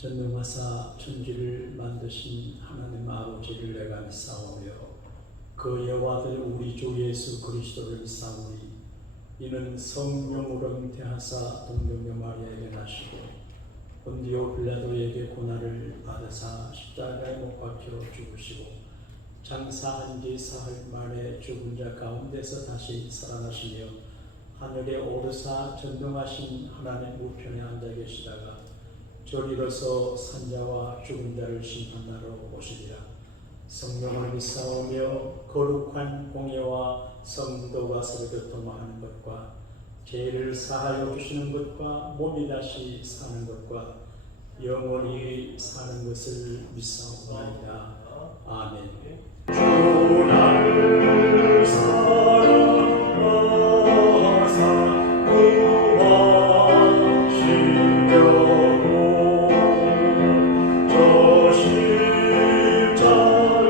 전능하사 천지를 만드신 하나님 아버지를 내가 믿사오며 그 여호와들 우리 주 예수 그리스도를 믿사오니 이는 성령으로 잉태하사 동정녀 마리아에게 나시고 본디오 빌라도에게 고난을 받으사 십자가에 못 박혀 죽으시고 장사한 지 사흘 만에 죽은 자 가운데서 다시 살아나시며 하늘에 오르사 전능하신 하나님 우편에 앉아 계시다가 저리로서 산자와 죽은 자를 심판하러 오시리라. 성령을 믿사오며 거룩한 공예와 성도가 서로 교통하는 것과 죄를 사하여 주시는 것과 몸이 다시 사는 것과 영원히 사는 것을 믿사오나이다. 아멘. 주 나를 사랑하사 구하시려고 저 십자가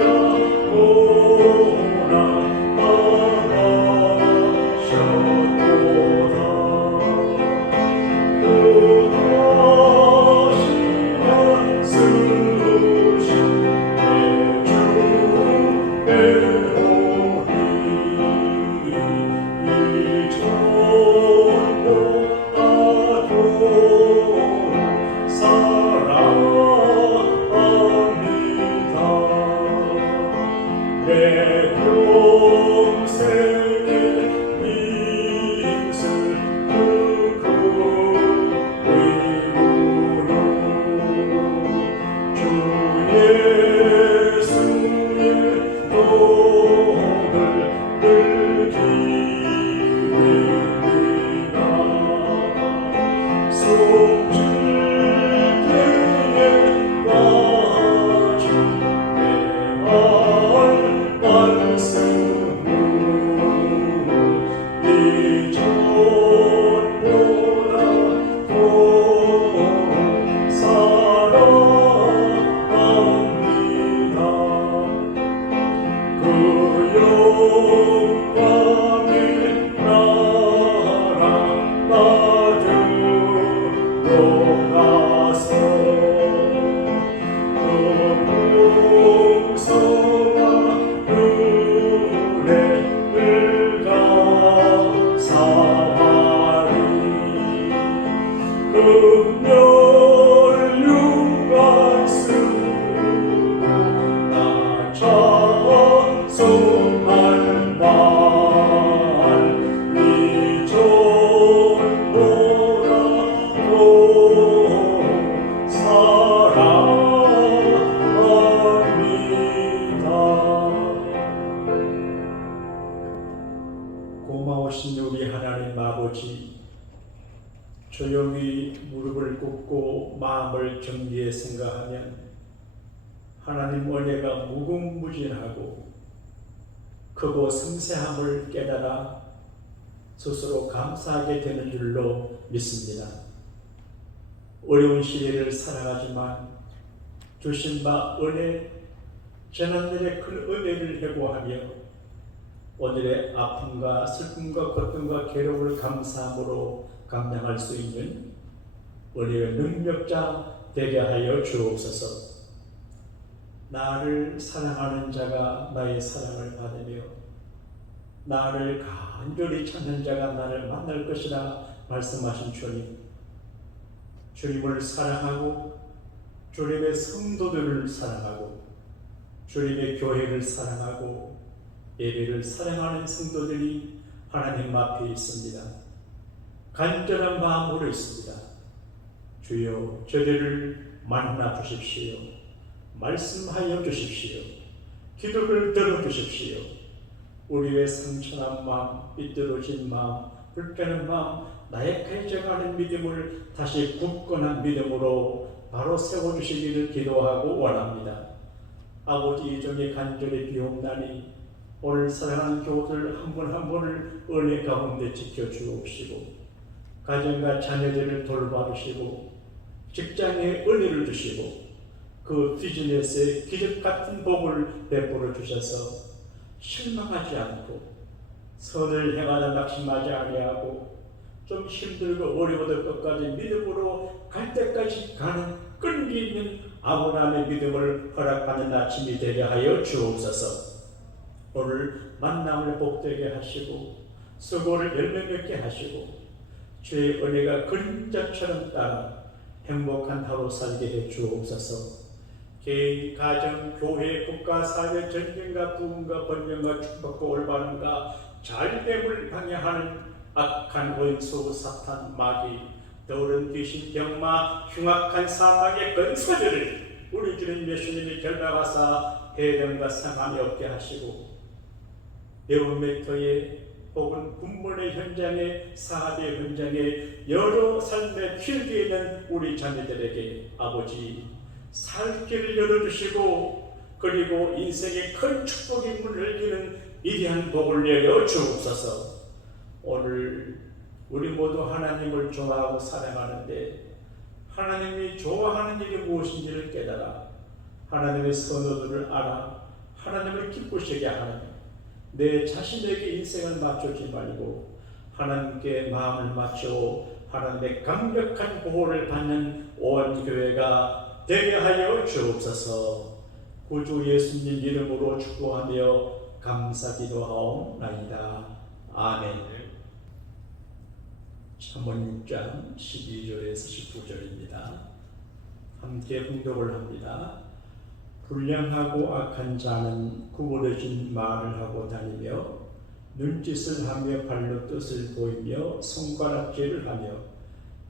고난 받으셨도다. 그 다시야 쓰신 내 주의 고마우신 우리 하나님 아버지, 조용히 무릎을 꿇고 마음을 정리해 생각하면 하나님 은혜가 무궁무진하고 크고 섬세함을 깨달아 스스로 감사하게 되는 줄로 믿습니다. 어려운 시대를 살아가지만 주신 바 은혜, 지난날의 큰 은혜를 회고하며 오늘의 아픔과 슬픔과 고통과 괴로움을 감사함으로 감당할 수 있는 은혜의 능력자 되게 하여 주옵소서. 나를 사랑하는 자가 나의 사랑을 받으며 나를 간절히 찾는 자가 나를 만날 것이라 말씀하신 주님, 주님을 사랑하고 주님의 성도들을 사랑하고 주님의 교회를 사랑하고 예배를 사랑하는 성도들이 하나님 앞에 있습니다. 간절한 마음으로 있습니다. 주여, 저들을 만나 주십시오. 말씀하여 주십시오. 기도를 들어주십시오. 우리의 상처난 마음, 삐뚤어진 마음, 불편한 마음, 나약해져가는 믿음을 다시 굳건한 믿음으로 바로 세워주시기를 기도하고 원합니다. 아버지, 이 중에 간절히 비옵나니 오늘 사랑하는 교우들 한 분 한 분을 은혜 가운데 지켜주옵시고 가정과 자녀들을 돌봐주시고 직장에 은혜를 주시고 그 비즈니스에 기적같은 복을 베풀어 주셔서 실망하지 않고 선을 행하다 낙심하지 아니하고 좀 힘들고 어려워도 끝까지 믿음으로 갈 때까지 가는 끈기 의리 있는 아브라함의 믿음을 허락받는 아침이 되게 하여 주옵소서. 오늘 만남을 복되게 하시고 수고를 열매 맺게 하시고 주의 은혜가 그림자처럼 따라 행복한 하루 살게 해 주옵소서. 개인, 가정, 교회, 국가, 사회, 전쟁과 부흥과 번영과 축복과 올바름과 잘됨을 방해하는 악한 원수, 사탄, 마귀, 떠오른 귀신, 병마, 흉악한 사망의 근사들을 우리 주님 예수님이 결박하사 해령과 상함이 없게 하시고 배운 멘토의 혹은 군문의 현장에 사업의 현장에 여러 삶의 필기에 있는 우리 자녀들에게 아버지 살 길을 열어주시고 그리고 인생의 큰 축복의 문을 열기는 위대한 복을 내려 주옵소서. 오늘 우리 모두 하나님을 좋아하고 사랑하는데 하나님이 좋아하는 일이 무엇인지를 깨달아 하나님의 선호도를 알아 하나님을 기쁘시게 하는 내 자신에게 인생을 맞추지 말고 하나님께 마음을 맞춰 하나님의 강력한 보호를 받는 온 교회가 되게 하여 주옵소서. 구주 예수님 이름으로 축복하며 감사기도하옵나이다. 아멘. 잠언 6장 12절에서 19절입니다. 함께 봉독을 합니다. 불량하고 악한 자는 구부러진 말을 하고 다니며 눈짓을 하며 발로 뜻을 보이며 손가락질을 하며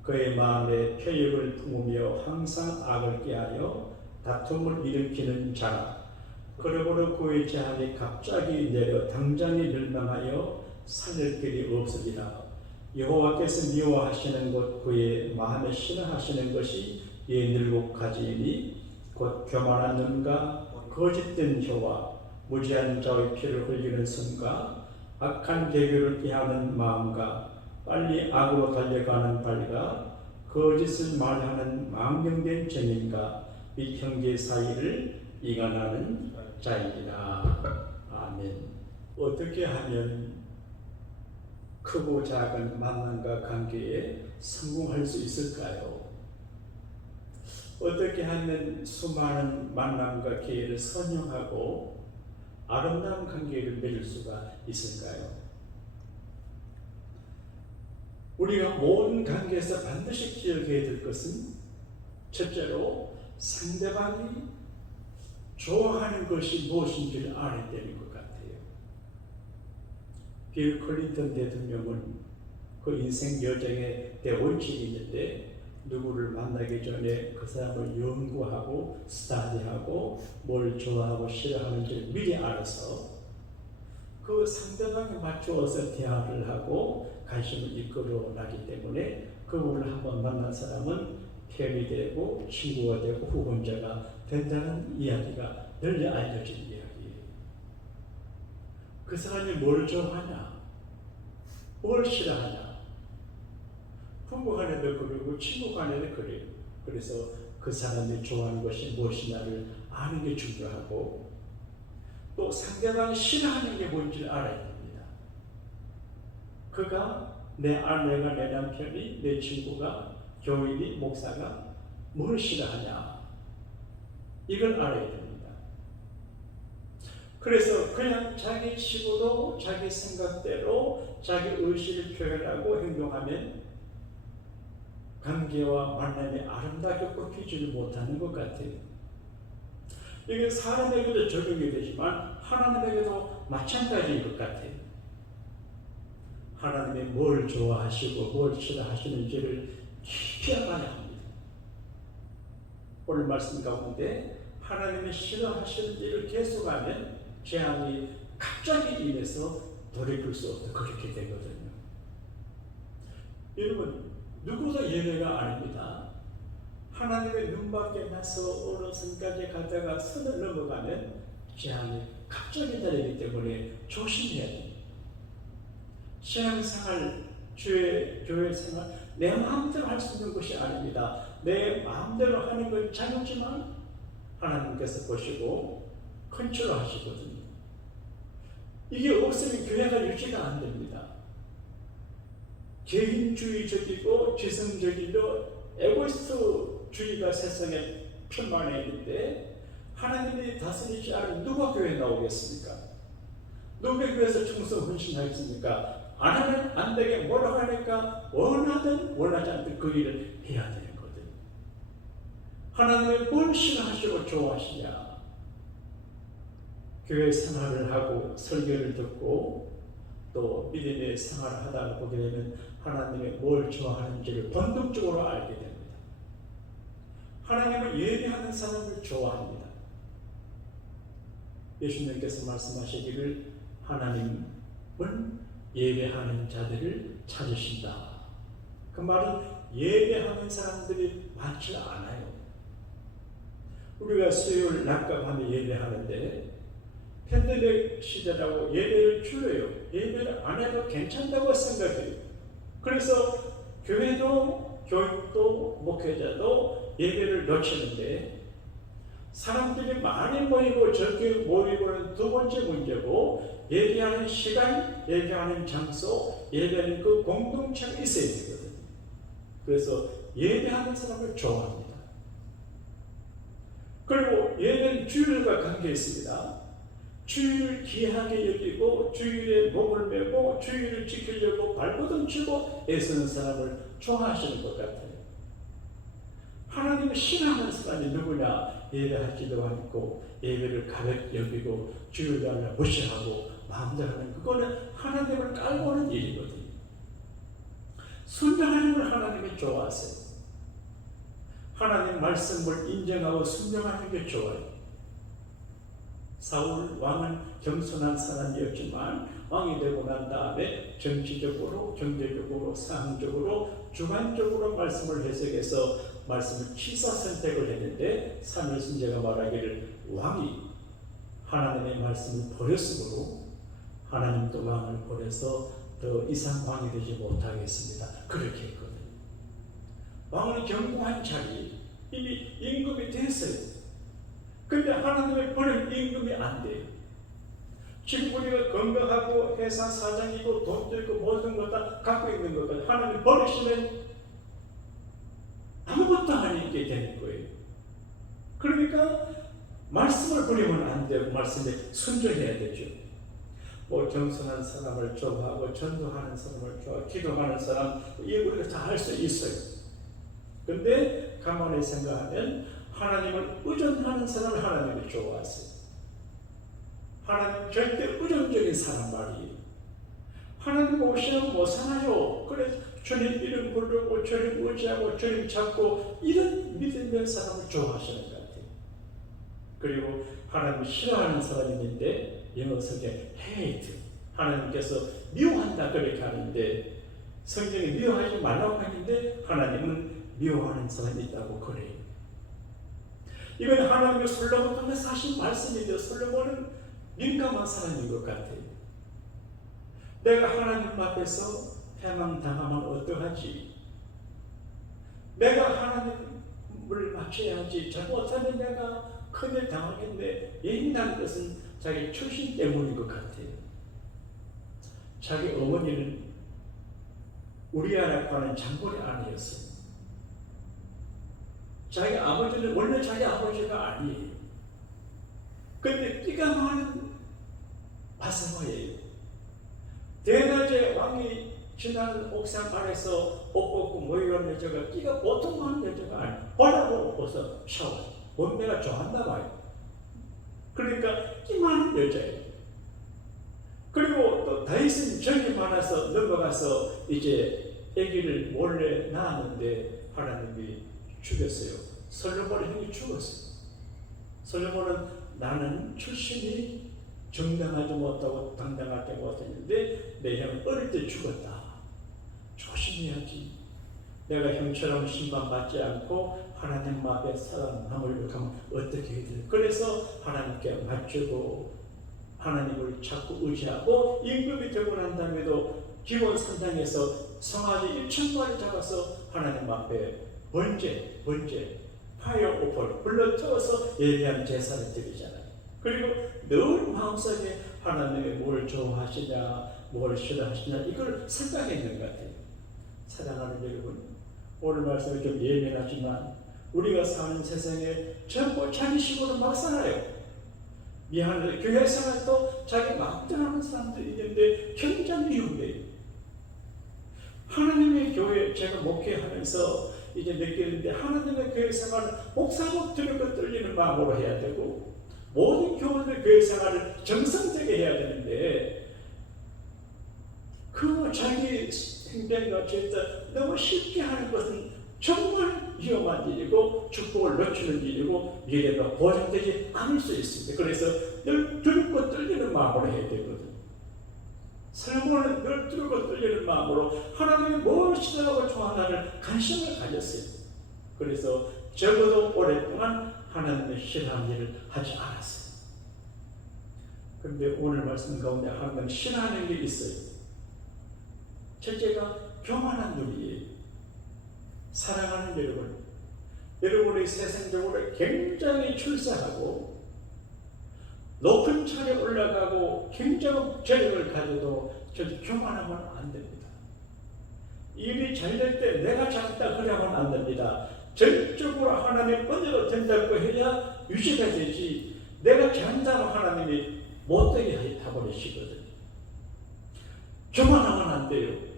그의 마음에 폐역을 품으며 항상 악을 꾀하여 다툼을 일으키는 자라. 그러므로 그의 제한이 갑자기 내려 당장에 멸망하여 살릴 길이 없으리라. 여호와께서 미워하시는 것 그의 마음에 싫어하시는 것이 늙고가지이니 곧 교만한 눈과 거짓된 혀와 무지한 자의 피를 흘리는 손과 악한 계교를 피하는 마음과 빨리 악으로 달려가는 발과 거짓을 말하는 망령된 죄인과 및 형제 사이를 이간하는 자이니라. 아멘. 어떻게 하면 크고 작은 만남과 관계에 성공할 수 있을까요? 어떻게 하면 수많은 만남과 기회를 선용하고 아름다운 관계를 맺을 수가 있을까요? 우리가 모든 관계에서 반드시 기억해야 될 것은 첫째로 상대방이 좋아하는 것이 무엇인지를 알아야 되는 것 같아요. 빌 클린턴 대통령은 그 인생 여정에 대원칙이 있는데 누구를 만나기 전에 그 사람을 연구하고 스타디하고 뭘 좋아하고 싫어하는지를 미리 알아서 그 상대방에 맞추어서 대화를 하고 관심을 이끌어 나기 때문에 그분을 한번 만난 사람은 팬이 되고 친구가 되고 후원자가 된다는 이야기가 널리 알려진 이야기예요. 그 사람이 뭘 좋아하냐, 뭘 싫어하냐, 부부 간에도 그러고 친구 간에도 그래요. 그래서 그 사람이 좋아하는 것이 무엇이냐를 아는 게 중요하고 또 상대방이 싫어하는 게 뭔지를 알아야 됩니다. 그가 내 아내가 내 남편이 내 친구가 교인이 목사가 뭘 싫어하냐 이걸 알아야 됩니다. 그래서 그냥 자기 치고도 자기 생각대로 자기 의식을 표현하고 행동하면 관계와 만남이 아름답게 꺾이지를 못하는 것 같아요. 이게 사람에게도 적용이 되지만 하나님에게도 마찬가지인 것 같아요. 하나님이 뭘 좋아하시고 뭘 싫어하시는지를 깊이 알아야 합니다. 오늘 말씀 가운데 하나님이 싫어하시는 일을 계속하면 재앙이 갑자기 임해서 돌이킬 수 없다 그렇게 되거든요. 여러분 누구도 예외가 아닙니다. 하나님의 눈밖에 나서 어느 선까지 가다가 선을 넘어가면 재앙이 갑자기 달리기 때문에 조심해야 됩니다. 신앙생활, 교회 생활 내 마음대로 할 수 있는 것이 아닙니다. 내 마음대로 하는 건 잘하지만 하나님께서 보시고 컨트롤하시거든요. 이게 없으면 교회가 유지가 안 됩니다. 개인주의적이고 지성적이고 에고이스트주의가 세상에 편만했는데 하나님이 다스리지 않으면 누가 교회에 나오겠습니까? 누가 교회에서 충성 헌신하겠습니까? 안 하면 안 되게 뭐라고 하니까 원하든 원하지 않든 그 일을 해야 되는 거든. 하나님이 뭘 싫어하시고 좋아하시냐? 교회 생활을 하고 설교를 듣고 또 믿음의 생활을 하다가 보게 되면 하나님이 뭘 좋아하는지를 본능적으로 알게 됩니다. 하나님을 예배하는 사람을 좋아합니다. 예수님께서 말씀하시기를 하나님은 예배하는 자들을 찾으신다. 그 말은 예배하는 사람들이 많지 않아요. 우리가 수요일 낮과 밤에 예배하는데 팬데믹 시대라고 예배를 줄여요. 예배를 안 해도 괜찮다고 생각해요. 그래서 교회도 교육도 목회자도 예배를 놓치는데 사람들이 많이 모이고 적게 모이고는 두 번째 문제고 예배하는 시간, 예배하는 장소, 예배하는 그 공동체가 있어야 되거든요. 그래서 예배하는 사람을 좋아합니다. 그리고 예배는 주일과 관계 있습니다. 주일을 귀하게 여기고 주일에 목을 메고 주일을 지키려고 발버둥 치고 애쓰는 사람을 좋아하시는 것 같아요. 하나님을 싫어하는 사람이 누구냐? 예배하지도 않고 예배를 가볍게 여기고 주일날을 무시하고 마음대로 하는 그거는 하나님을 깔보는 일이거든요. 순종하는 걸 하나님이 좋아하세요. 하나님 말씀을 인정하고 순종하는 게 좋아요. 사울 왕은 겸손한 사람이었지만 왕이 되고 난 다음에 정치적으로, 경제적으로, 상황적으로, 주관적으로 말씀을 해석해서 말씀을 취사 선택을 했는데 사무엘 선지자가 말하기를 왕이 하나님의 말씀을 버렸으므로 하나님도 왕을 버려서 더 이상 왕이 되지 못하겠습니다. 그렇게 했거든요. 왕은 경고한 자리 이미 임금이 됐어요. 근데 하나님의 버린 임금이 안 돼요. 지금 우리가 건강하고 회사 사장이고 돈도 있고 모든 것 다 갖고 있는 것 같아요. 하나님 버리시면 아무것도 안 있게 되는 거예요. 그러니까 말씀을 버리면 안 되고 말씀에 순종해야 되죠. 뭐 겸손한 사람을 좋아하고 전도하는 사람을 좋아하고 기도하는 사람 이 우리가 다 할 수 있어요. 근데 가만히 생각하면 하나님을 의존하는 사람을 하나님이 좋아하세요. 하나님 절대 의존적인 사람 말이에요. 하나님 오시면 못 살아요. 그래서 주님 이름 부르고 주님 의지하고 주님 찾고 이런 믿음의 사람을 좋아하시는 것 같아요. 그리고 하나님 싫어하는 사람이 있는데 영어 성경에 hate, 하나님께서 미워한다 그렇게 하는데 성경에 미워하지 말라고 하는데 하나님은 미워하는 사람이 있다고 그래요. 이건 하나님의 솔로몬의 사실 말씀인데 솔로몬은 민감한 사람인 것 같아요. 내가 하나님 앞에서 패망당하면 어떡하지? 내가 하나님을 맞춰야지. 잘못하면 내가 큰일 당하겠네. 예민한 것은 자기 출신 때문인 것 같아요. 자기 어머니는 우리아라고 하는 장군의 아내였어요. 자기 아버지는 원래 자기 아버지가 아니에요. 그런데 끼가 많은 바세바예요. 대낮에 왕이 지나는 옥상 아래서 옷 벗고 모이는 여자가 끼가 보통 많은 여자가 아니에요. 보라고 벗어 샤워. 몸매가 좋았나 봐요. 그러니까 끼 많은 여자예요. 그리고 또 다윗은 정이 많아서 넘어가서 이제 아기를 몰래 낳았는데 하나님이 죽였어요. 솔로몬의 형이 죽었어요. 솔로몬은 나는 출신이 정당하지 못하고 당당하지 못했는데 내 형은 어릴 때 죽었다. 조심해야지. 내가 형처럼 신방받지 않고 하나님 앞에 살아남으려고 하면 어떻게 해야 돼요? 그래서 하나님께 맞추고 하나님을 자꾸 의지하고 임금이 되고 난 다음에도 기원 산당에서 성아지 1,000마리 잡아서 하나님 앞에 번제, 파이어 오퍼를 불러태워서 예배하는 제사를 드리잖아요. 그리고 늘 마음속에 하나님이 뭘 좋아하시냐, 뭘 싫어하시냐 이걸 생각했는 것 같아요. 사랑하는 여러분, 오늘 말씀이 좀 예민하지만 우리가 사는 세상에 전부 자기 식으로 막 살아요. 미안해. 교회 생활도 자기 마음대로 하는 사람들이 있는데 굉장히 위험해요. 하나님의 교회, 제가 목회하면서 이제 느끼는데, 하나님의 교회 생활을 목사로 두렵고 떨리는 마음으로 해야 되고, 모든 교회들 교회 생활을 정성되게 해야 되는데, 그 자기 행동과 죄다 너무 쉽게 하는 것은 정말 위험한 일이고 축복을 놓치는 일이고 미래가 보장되지 않을 수 있습니다. 그래서 늘 두렵고 떨리는 마음으로 해야 되거든요. 살모는 늘 두렵고 떨리는 마음으로 하나님이 무엇이라고 좋아하나를 관심을 가졌어요. 그래서 적어도 오랫동안 하나님의 싫어하는 일을 하지 않았어요. 그런데 오늘 말씀 가운데 하나님 싫어하는 게 있어요. 첫째가 교만한 눈이에요. 사랑하는 여러분, 여러분이 세상적으로 굉장히 출세하고 높은 차에 올라가고 굉장한 재력을 가져도 절대 교만하면 안 됩니다. 일이 잘 될 때 내가 잘했다 그러면 안 됩니다. 전적으로 하나님의 은혜로 된다고 해야 유지가 되지, 내가 잘한다고 하나님이 못되게 해버리시거든요. 교만하면 안 돼요.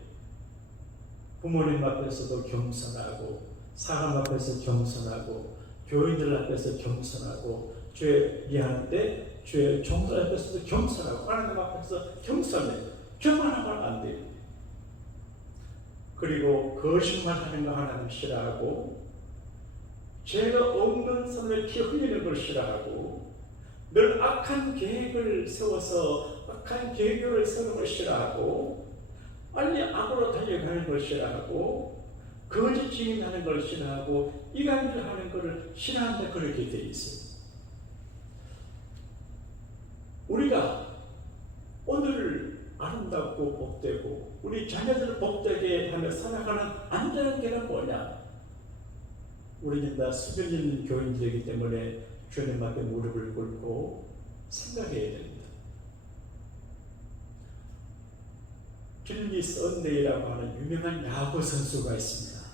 부모님 앞에서도 겸손하고, 사람 앞에서 겸손하고, 교인들 앞에서 겸손하고, 죄 미안한데 죄 종들 앞에서도 겸손하고, 하나님 앞에서 겸손해. 교만하면 안 돼요. 그리고 거짓말하는 거 하나님 싫어하고, 죄가 없는 손에 피 흘리는 걸 싫어하고, 늘 악한 계획을 세워서 악한 계획을 세우는 걸 싫어하고, 빨리 악으로 달려가는 걸 싫어하고, 거짓 증인하는 걸 싫어하고, 이간질 하는 것을 싫어한다, 그렇게 되어 있어요. 우리가 오늘 아름답고 복되고 우리 자녀들을 복되게 하며 살아가는 안전한 길은 뭐냐? 우리는 다 수변 있는 교인들이기 때문에 주님 앞에 무릎을 꿇고 생각해야 됩니다. 빌리 썬데이라고 하는 유명한 야구 선수가 있습니다.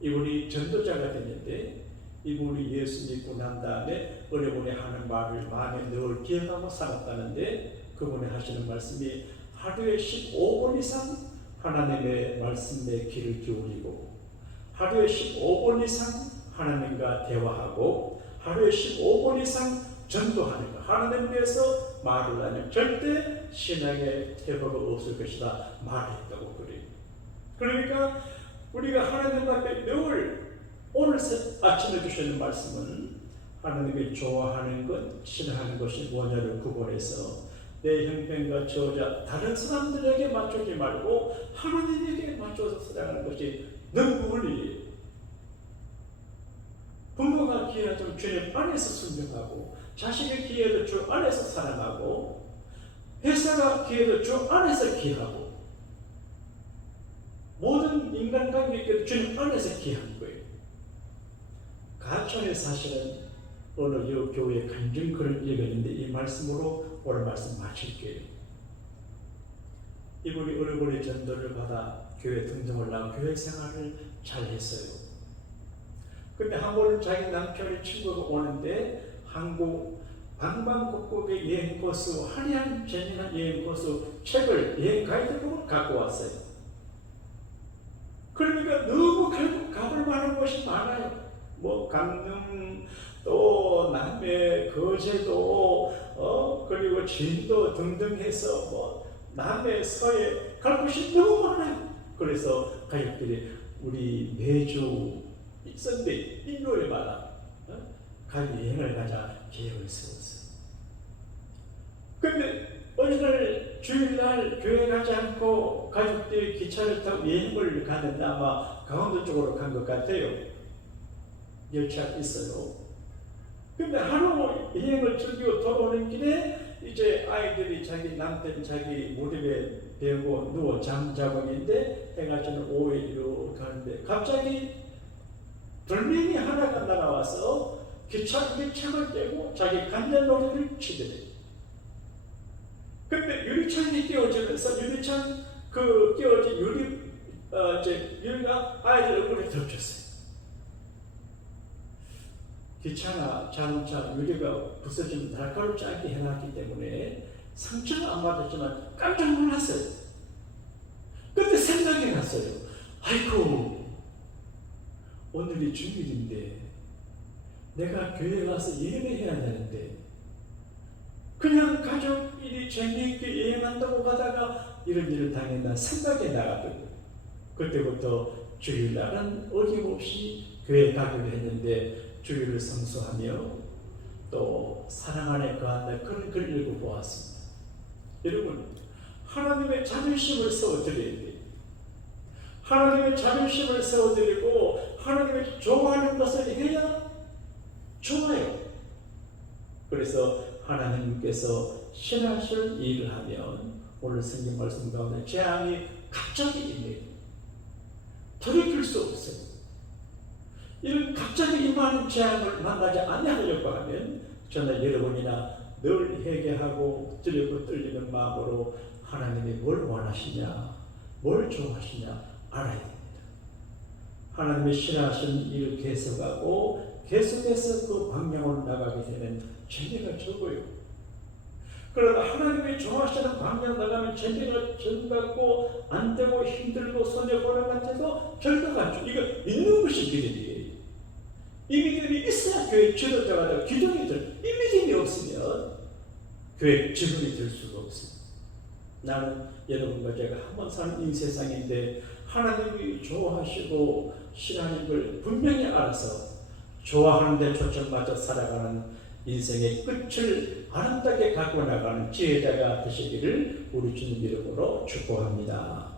이분이 전도자가 됐는데, 이분이 예수 믿고 난 다음에 어려분이 하는 말을 마음에 늘 기억하고 살았다는데, 그분이 하시는 말씀이 하루에 15분 이상 하나님의 말씀에 귀를 기울이고, 하루에 15분 이상 하나님과 대화하고, 하루에 15분 이상 전도하는 것, 하나님에 대해서 말을 하면 절대 신앙의 퇴보가 없을 것이다 말했다고 그래요. 그러니까 우리가 하나님 앞에 늘 오늘 아침에 주시는 말씀은 하나님이 좋아하는 것, 싫어하는 것이 뭐냐를 구분해서 내 형편과 저자 다른 사람들에게 맞추지 말고 하나님에게 맞춰서 살아가는 것이 능구의 일이에요. 부모가 기회하면 주님 안에서 순종하고, 자식의 기회도 주 안에서 사랑하고, 회사가 기회도 주 안에서 기하고, 모든 인간관계도 주님 안에서 기한 거예요. 가천에 사실은 어느 교회 간증글을 읽었는데 이 말씀으로 오늘 말씀 마칠게요. 이분이 얼굴의 전도를 받아 교회 등등을 나온 교회 생활을 잘 했어요. 근데 한 번 자기 남편의 친구가 오는데 한국 방방곡곡의 여행 코스, 화려한 재미난 여행 코스 책을, 여행 가이드북을 갖고 왔어요. 그러니까 너무 가볼 만한 곳이 많아요. 뭐 강릉, 또 남해, 거제도, 그리고 진도 등등 해서 뭐 남해, 서해 갈 곳이 너무 많아요. 그래서 가족들이 우리 매주 선데이, 일요일마다 갈 여행을 가자 계획을 세웠어요. 그런데 어느 날 주일날 교회 가지 않고 가족들이 기차를 타고 여행을 가는데 아마 강원도 쪽으로 간 것 같아요. 열차 있어요. 근데 하루 여행을 즐기고 돌아오는 길에 이제 아이들이 자기 남편 자기 무릎에 대고 누워 잠자고 있는데 해가 지는 오후로 가는데 갑자기 돌멩이 하나가 날아와서 기차 유리창을 깨고 자기 간장놀이를 치더래요. 근데 유리창이 깨어지면서 유리창 깨어진 유리가 아이들 얼굴에 덮쳤어요. 기차나 자동차 유리가 부서지면 날카롭지 않게 해놨기 때문에 상처는 안 받았지만 깜짝 놀랐어요. 그때 생각이 났어요. 아이고, 오늘이 주일인데 내가 교회 가서 예배 해야 되는데 그냥 가족끼리 재미있게 여행한다고 가다가 이런 일을 당했나 생각이 나거든요. 그때부터 주일날은 어김없이 교회에 가기로 했는데 주일을 성수하며 또 사랑 안에 거한다, 그런 글을 읽어보았습니다. 여러분, 하나님의 자존심을 세워드려야 돼요. 하나님의 자존심을 세워드리고 하나님의 좋아하는 것을 해야 좋아요. 그래서 하나님께서 신하실 일을 하면 오늘 성경 말씀 가운데 재앙이 갑자기 임해요. 돌이킬 수 없어요. 이런 갑자기 임하는 재앙을 만나지 않으려고 하면 저는 여러분이나 늘 회개하고 두렵고 떨리는 마음으로 하나님이 뭘 원하시냐, 뭘 좋아하시냐 알아야 됩니다. 하나님이 신하신 일을 계속하고 계속해서 그 방향으로 나가게 되면 재미가 적어요. 그러나 하나님이 좋아하시는 방향 나가면 재미가 적고 안 되고 힘들고 손해보는 같아도 결과가 좀 이거 믿는 것이 믿음이에요. 이 믿음이 있어야 교회 지도자가 되고 기둥이 될. 이 믿음이 없으면 교회 직원이 될 수가 없습니다. 나는 여러분과 제가 한번 사는 이 세상인데 하나님이 좋아하시고 싫어하는 걸 분명히 알아서 좋아하는 데 초점 맞춰 살아가는 인생의 끝을 아름답게 갖고 나가는 지혜자가 되시기를 우리 주님 이름으로 축복합니다.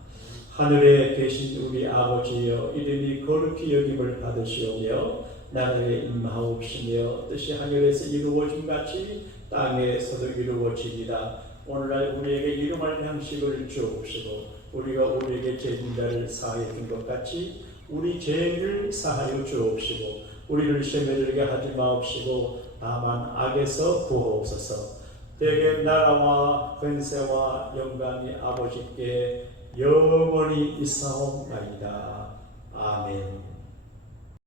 하늘에 계신 우리 아버지여, 이름이 거룩히 여김을 받으시오며 나라에 임하옵시며 뜻이 하늘에서 이루어진 같이 땅에서도 이루어지리라. 오늘날 우리에게 일용할 양식을 주옵시고 우리가 우리에게 죄진 자를 사하여 준 것 같이 우리 죄를 사하여 주옵시고 우리를 시험에 들게 하지 마옵시고 다만 악에서 구하옵소서. 대개 나라와 권세와 영광이 아버지께 영원히 있사옵나이다. 아멘.